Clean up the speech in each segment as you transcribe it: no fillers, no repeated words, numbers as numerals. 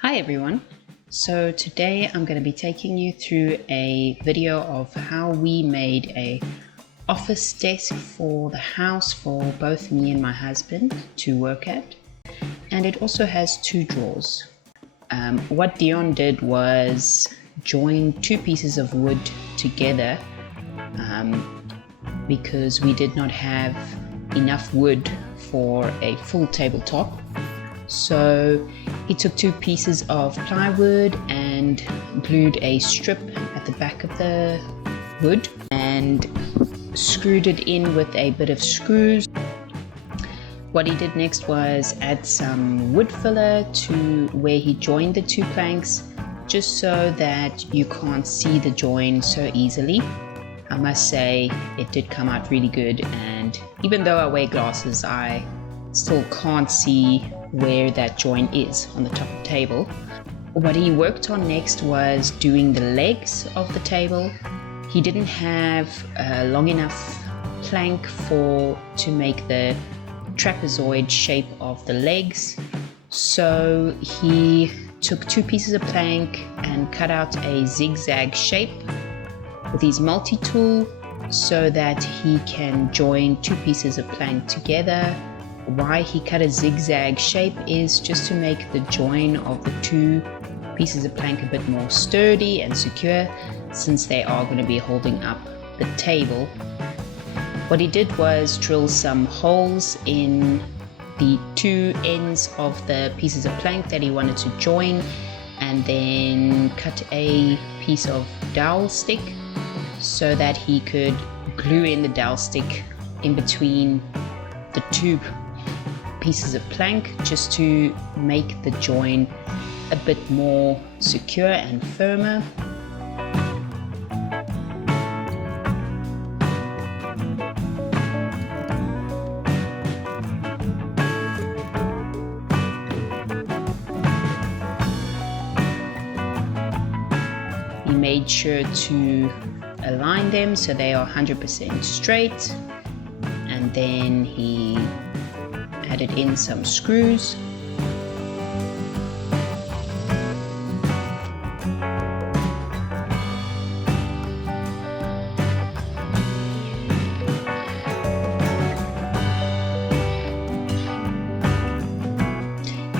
Hi everyone. So today I'm going to be taking you through a video of how we made a office desk for the house for both me and my husband to work at. And it also has two drawers. What Dion did was join two pieces of wood together because we did not have enough wood for a full tabletop. So he took two pieces of plywood and glued a strip at the back of the wood and screwed it in with a bit of screws. What he did next was add some wood filler to where he joined the two planks, just so that you can't see the join so easily. I must say it did come out really good, and even though I wear glasses, I still can't see where that join is on the top of the table. What he worked on next was doing the legs of the table. He didn't have a long enough plank to make the trapezoid shape of the legs, so he took two pieces of plank and cut out a zigzag shape with his multi-tool so that he can join two pieces of plank together. Why he cut a zigzag shape is just to make the join of the two pieces of plank a bit more sturdy and secure, since they are going to be holding up the table. What he did was drill some holes in the two ends of the pieces of plank that he wanted to join, and then cut a piece of dowel stick so that he could glue in the dowel stick in between the two pieces of plank, just to make the join a bit more secure and firmer. He made sure to align them so they are 100% straight, and then he added in some screws.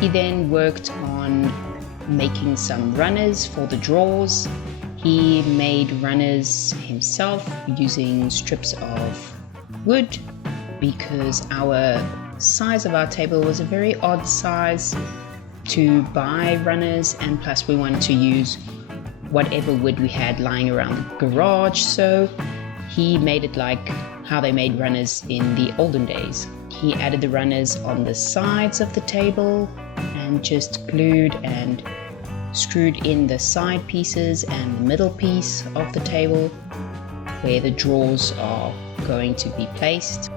He then worked on making some runners for the drawers. He made runners himself using strips of wood, because our size of our table was a very odd size to buy runners, and plus we wanted to use whatever wood we had lying around the garage, so he made it like how they made runners in the olden days. He added the runners on the sides of the table and just glued and screwed in the side pieces and the middle piece of the table where the drawers are going to be placed.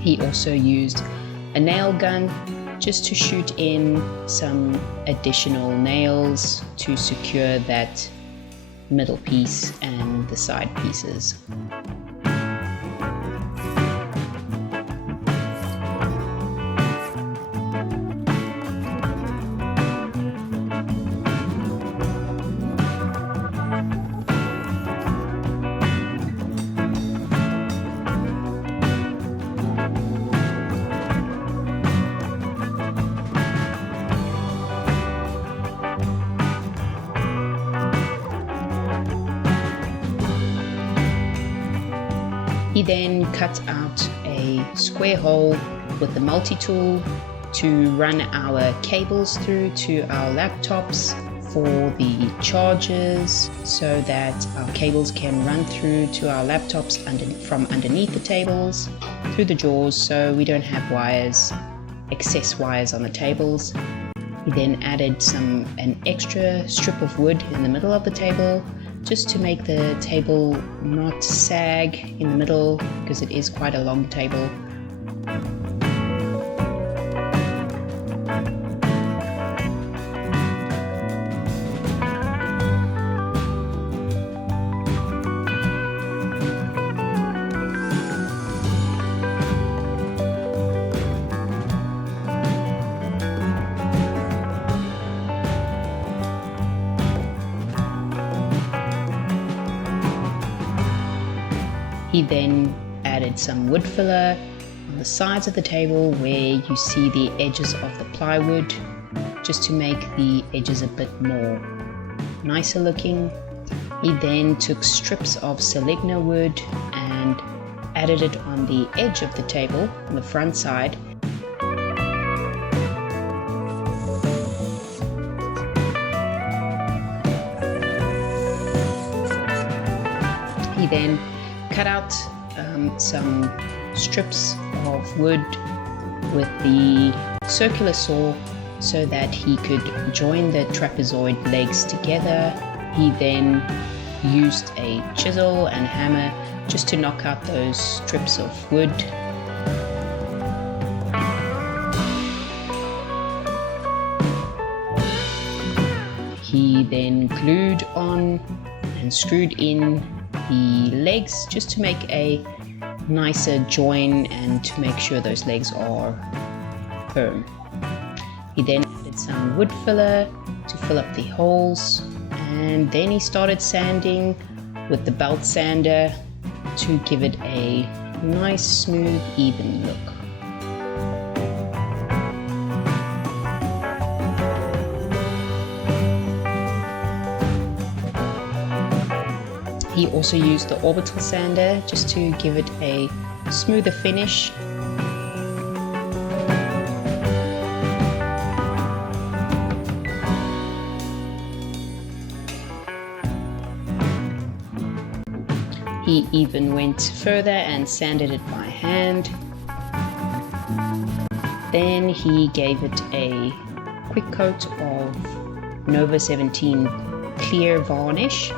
He also used a nail gun just to shoot in some additional nails to secure that middle piece and the side pieces. He then cut out a square hole with the multi-tool to run our cables through to our laptops for the chargers, so that our cables can run through to our laptops from underneath the tables through the drawers, so we don't have excess wires on the tables. He then added an extra strip of wood in the middle of the table, just to make the table not sag in the middle, because it is quite a long table. then added some wood filler on the sides of the table where you see the edges of the plywood, just to make the edges a bit more nicer looking. He then took strips of Seligna wood and added it on the edge of the table on the front side. He then cut out some strips of wood with the circular saw so that he could join the trapezoid legs together. He then used a chisel and hammer just to knock out those strips of wood. He then glued on and screwed in the legs just to make a nicer join and to make sure those legs are firm. He then added some wood filler to fill up the holes, and then he started sanding with the belt sander to give it a nice, smooth, even look. He also used the orbital sander just to give it a smoother finish. He even went further and sanded it by hand. Then he gave it a quick coat of Nova 17 clear varnish,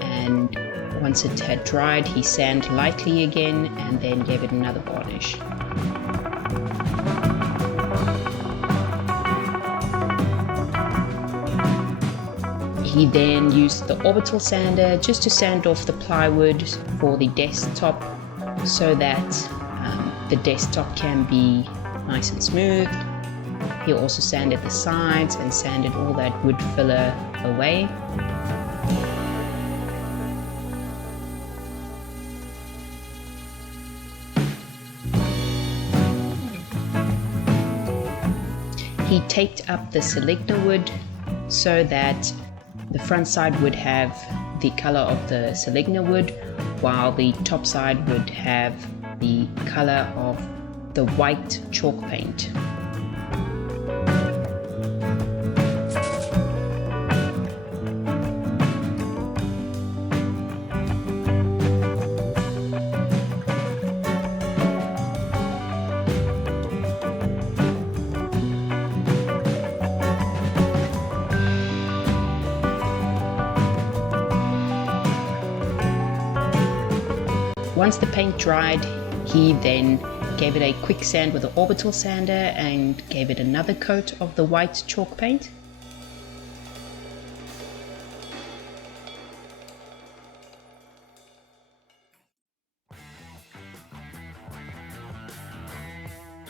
and once it had dried, he sanded lightly again and then gave it another varnish. He then used the orbital sander just to sand off the plywood for the desktop so that the desktop can be nice and smooth. He also sanded the sides and sanded all that wood filler away. He taped up the Seligna wood so that the front side would have the color of the Seligna wood, while the top side would have the color of the white chalk paint. Once the paint dried, he then gave it a quick sand with the orbital sander and gave it another coat of the white chalk paint.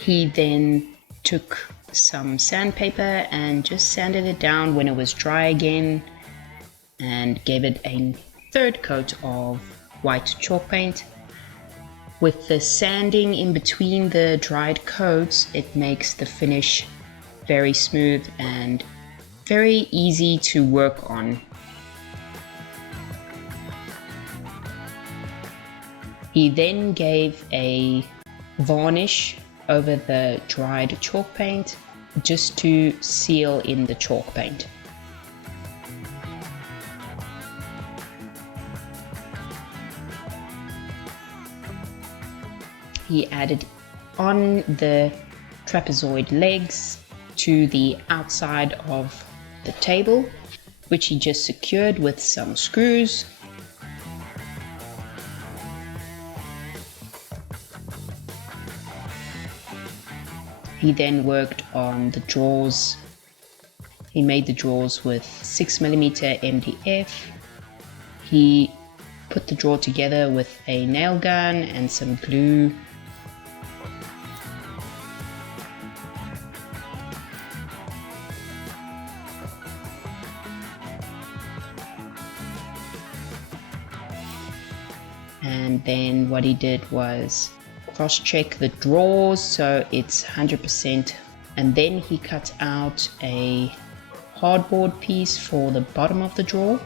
He then took some sandpaper and just sanded it down when it was dry again and gave it a third coat of white chalk paint. With the sanding in between the dried coats, it makes the finish very smooth and very easy to work on. He then gave a varnish over the dried chalk paint just to seal in the chalk paint. He added on the trapezoid legs to the outside of the table, which he just secured with some screws. He then worked on the drawers. He made the drawers with 6mm MDF. He put the drawer together with a nail gun and some glue. and then what he did was cross-check the drawers so it's 100%, and then he cut out a cardboard piece for the bottom of the drawer.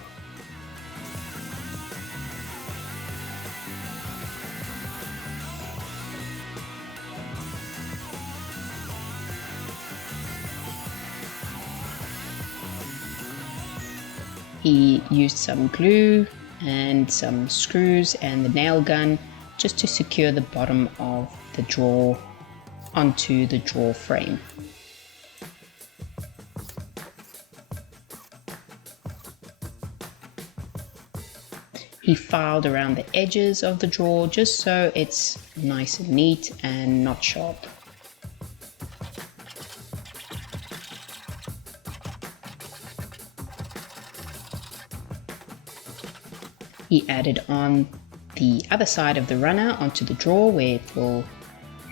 He used some glue and some screws and the nail gun just to secure the bottom of the drawer onto the drawer frame. He filed around the edges of the drawer just so it's nice and neat and not sharp. He added on the other side of the runner onto the drawer where it will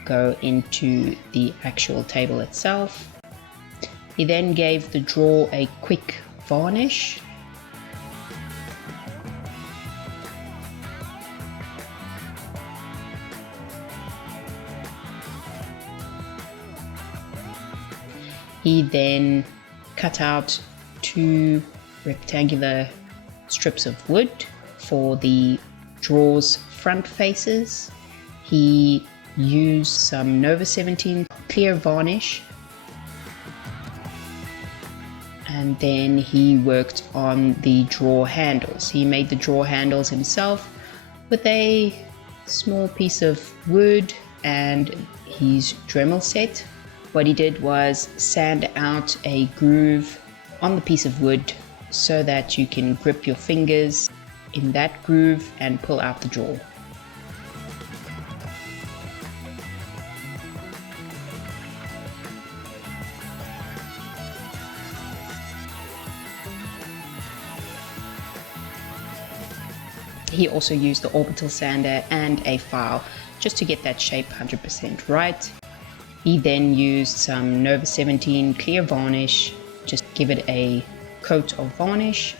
go into the actual table itself. He then gave the drawer a quick varnish. He then cut out 2 rectangular strips of wood for the drawer's front faces. He used some Nova 17 clear varnish, and then he worked on the drawer handles. He made the drawer handles himself with a small piece of wood and his Dremel set. What he did was sand out a groove on the piece of wood so that you can grip your fingers in that groove and pull out the drawer. He also used the orbital sander and a file just to get that shape 100% right. He then used some Nova 17 clear varnish, just give it a coat of varnish.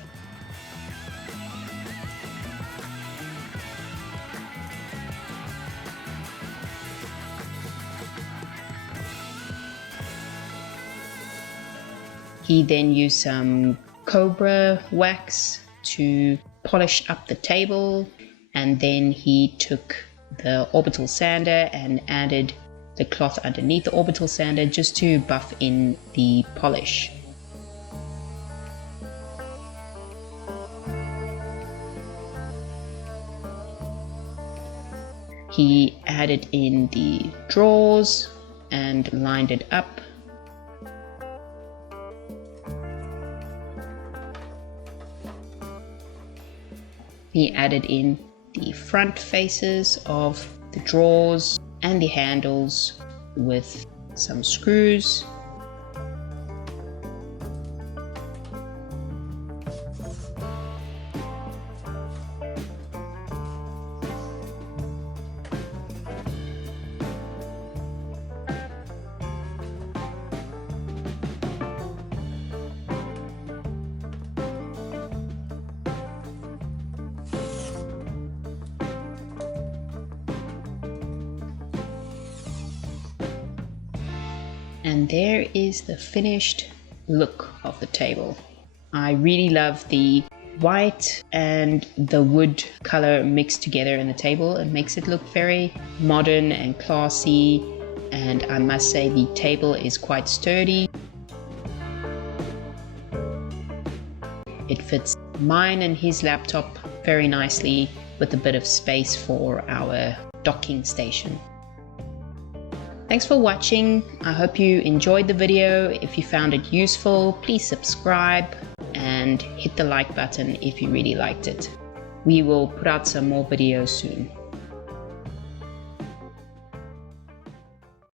He then used some Cobra wax to polish up the table, and then he took the orbital sander and added the cloth underneath the orbital sander just to buff in the polish. He added in the drawers and lined it up. He added in the front faces of the drawers and the handles with some screws. And there is the finished look of the table. I really love the white and the wood color mixed together in the table. It makes it look very modern and classy, and I must say the table is quite sturdy. It fits mine and his laptop very nicely with a bit of space for our docking station. Thanks for watching. I hope you enjoyed the video. If you found it useful, please subscribe and hit the like button if you really liked it. We will put out some more videos soon.